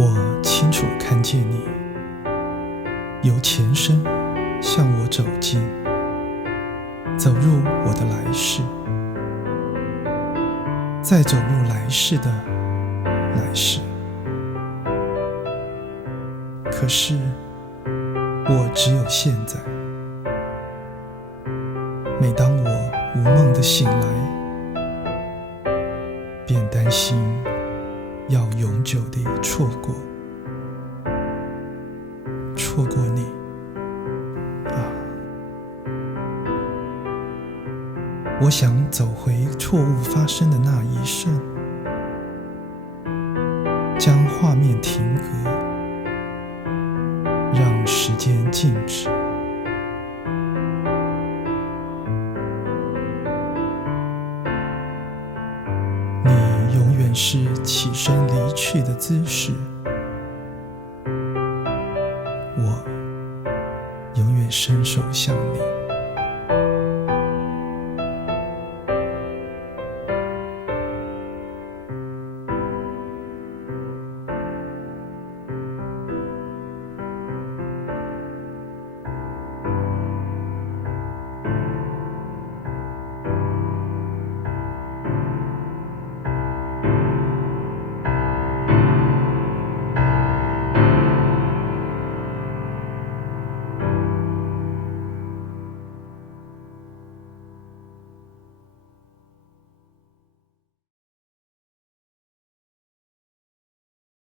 我清楚看见你由前生向我走近，走入我的来世，再走入来世的来世。可是我只有现在。每当我无梦的醒来，便担心要永久地错过你啊！我想走回错误发生的那一瞬，将画面停格，让时间静止。你永远是起身离去的姿势，我永远伸手向你。